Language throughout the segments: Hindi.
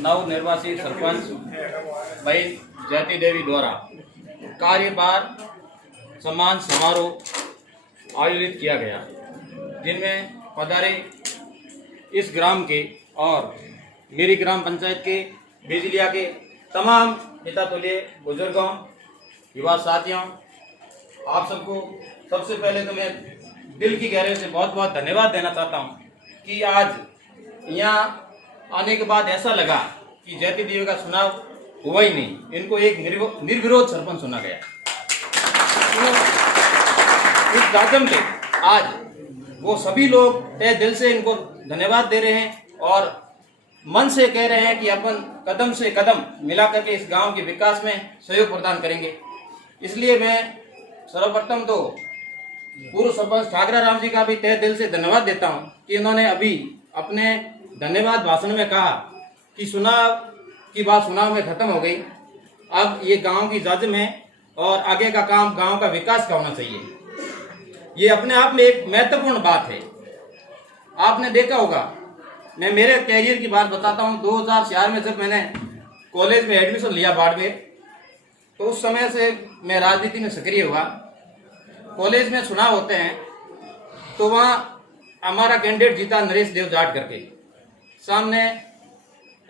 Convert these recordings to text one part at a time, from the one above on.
नव निर्वाचित सरपंच भाई जयती देवी द्वारा कार्यभार सम्मान समारोह आयोजित किया गया, जिनमें पधारे इस ग्राम के और मेरी ग्राम पंचायत के बिजलिया के तमाम पिता तुल्य बुजुर्गों, युवा साथियों, आप सबको सबसे पहले तो मैं दिल की गहराई से बहुत बहुत धन्यवाद देना चाहता हूं कि आज यहाँ आने के बाद ऐसा लगा कि जयती देवी का चुनाव हुआ ही नहीं, इनको एक निर्विरोध सरपंच चुना गया। तो इस जाजम पे आज वो सभी लोग तहे दिल से इनको धन्यवाद दे रहे हैं और मन से कह रहे हैं कि अपन कदम से कदम मिला करके इस गांव के विकास में सहयोग प्रदान करेंगे। इसलिए मैं सर्वप्रथम तो पूर्व सरपंच ठाकरा राम जी का भी तहे दिल से धन्यवाद देता हूं कि इन्होंने अभी अपने धन्यवाद भाषण में कहा कि चुनाव की बात चुनाव में खत्म हो गई, अब ये गांव की जाजम है और आगे का काम गांव का विकास का होना चाहिए। ये अपने आप में एक महत्वपूर्ण बात है। आपने देखा होगा, मैं मेरे कैरियर की बात बताता हूं। 2004 में जब मैंने कॉलेज में एडमिशन लिया बाड़मेर, तो उस समय से मैं राजनीति में सक्रिय हुआ। कॉलेज में चुनाव होते हैं तो वहाँ हमारा कैंडिडेट जीता नरेश देव जाट करके, सामने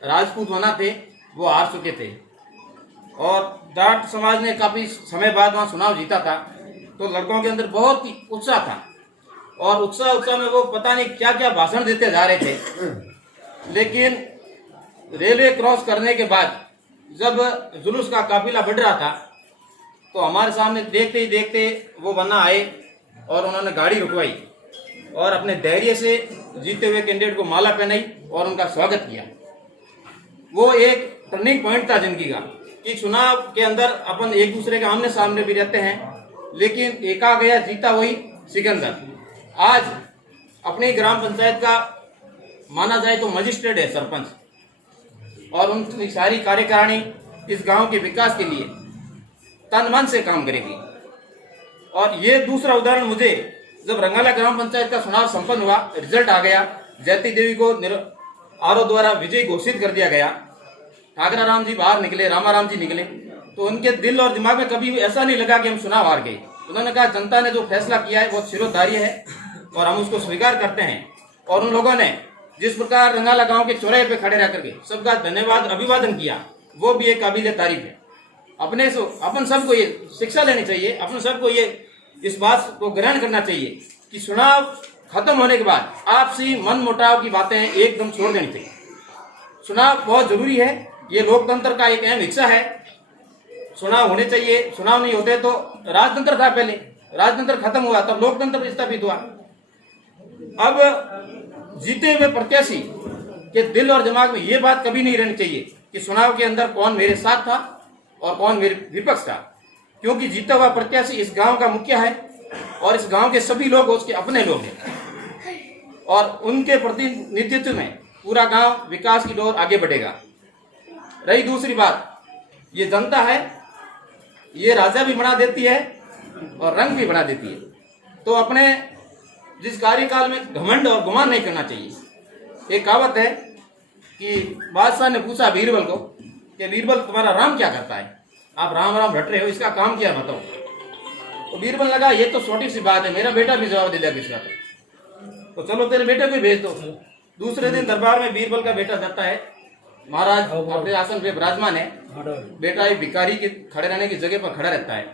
राजपूत मना थे, वो हार चुके थे और जाट समाज ने काफी समय बाद वहाँ चुनाव जीता था। तो लड़कों के अंदर बहुत ही उत्साह था और उत्साह में वो पता नहीं क्या क्या भाषण देते जा रहे थे। लेकिन रेलवे क्रॉस करने के बाद जब जुलूस का काफिला बढ़ रहा था तो हमारे सामने देखते ही देखते वो बन्ना आए और उन्होंने गाड़ी रुकवाई और अपने धैर्य से जीते हुए कैंडिडेट को माला पहनाई और उनका स्वागत किया। वो एक टर्निंग पॉइंट था जिंदगी का कि चुनाव के अंदर अपन एक दूसरे के आमने सामने भी रहते हैं, लेकिन एका गया जीता वही सिकंदर। आज अपनी ग्राम पंचायत का माना जाए तो मजिस्ट्रेट है सरपंच और उनकी सारी कार्यकारिणी इस गांव के विकास के लिए तन मन से काम करेगी। और ये दूसरा उदाहरण मुझे जब रंगाला ग्राम पंचायत का चुनाव संपन्न हुआ, रिजल्ट आ गया, जयती देवी को आरओ द्वारा विजयी घोषित कर दिया गया, ठाकरा राम जी बाहर निकले, रामाराम जी निकले, तो उनके दिल और दिमाग में कभी ऐसा नहीं लगा कि हम चुनाव हार गए। उन्होंने कहा जनता ने जो फैसला किया है वो शिरोधार्य है और हम उसको स्वीकार करते हैं। और उन लोगों ने जिस प्रकार रंगाला गांव के चौराहे पे खड़े रह करके सबका धन्यवाद अभिवादन किया, वो भी एक काबिल तारीफ है। अपन सबको ये शिक्षा लेनी चाहिए, अपन सबको ये इस बात को ग्रहण करना चाहिए कि चुनाव खत्म होने के बाद आपसी मन मुटाव की बातें एकदम छोड़ देनी चाहिए। चुनाव बहुत जरूरी है, ये लोकतंत्र का एक अहम हिस्सा है। चुनाव होने चाहिए, चुनाव नहीं होते तो राजतंत्र था, पहले राजतंत्र खत्म हुआ तब लोकतंत्र स्थापित हुआ। अब जीते हुए प्रत्याशी के दिल और दिमाग में ये बात कभी नहीं रहनी चाहिए कि चुनाव के अंदर कौन मेरे साथ था और कौन मेरे विपक्ष था, क्योंकि जीता हुआ प्रत्याशी इस गांव का मुखिया है और इस गांव के सभी लोग उसके अपने लोग हैं और उनके प्रतिनिधित्व में पूरा गांव विकास की ओर आगे बढ़ेगा। रही दूसरी बात, ये जनता है, ये राजा भी बना देती है और रंग भी बना देती है। तो अपने जिस कार्यकाल में घमंड और गुमान नहीं करना चाहिए। एक कहावत है कि बादशाह ने पूछा बीरबल को कि बीरबल तुम्हारा राम क्या करता है, आप राम राम रट रहे हो, इसका काम क्या बताओ। तो बीरबल लगा ये तो छोटी सी बात है, मेरा बेटा भी जवाब दे दिया किसका, तो चलो तेरे बेटे को भेज दो। दूसरे दिन दरबार में बीरबल का बेटा जाता है, महाराज अपने आसन पे विराजमान है, बेटा एक भिखारी के खड़े रहने की जगह पर खड़ा रहता है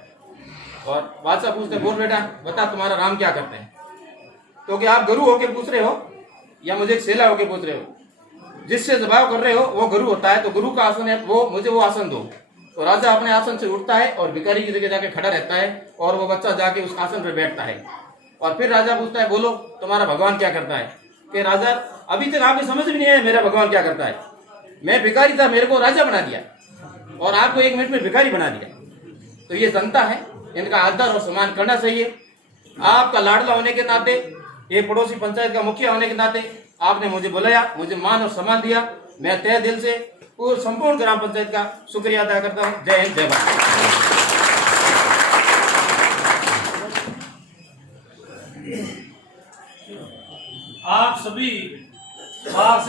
और बादशाह पूछते बोल बेटा बता तुम्हारा राम क्या करते हैं। तो क्या आप गुरु होके पूछ रहे हो या मुझे सेला होके पूछ रहे हो, जिससे जवाब कर रहे हो वो गुरु होता है, तो गुरु का आसन है, वो मुझे वो आसन दो। तो राजा अपने आसन से उठता है और भिखारी की जगह जाके खड़ा रहता है और वो बच्चा जाके उस आसन पर बैठता है। और फिर राजा पूछता है बोलो तुम्हारा भगवान क्या करता है। कि राजा अभी तक आपको समझ भी नहीं है मेरा भगवान क्या करता है, मैं भिखारी था, मेरे को राजा बना दिया और आपको 1 मिनट में भिखारी बना दिया। तो ये जनता है, इनका आदर और सम्मान करना चाहिए। आपका लाडला होने के नाते, एक पड़ोसी पंचायत का मुखिया होने के नाते आपने मुझे बुलाया, मुझे मान और सम्मान दिया, मैं तहे दिल से पूरे संपूर्ण ग्राम पंचायत का शुक्रिया अदा करता हूँ। जय हिंद, जय भारत। आप सभी बाहर से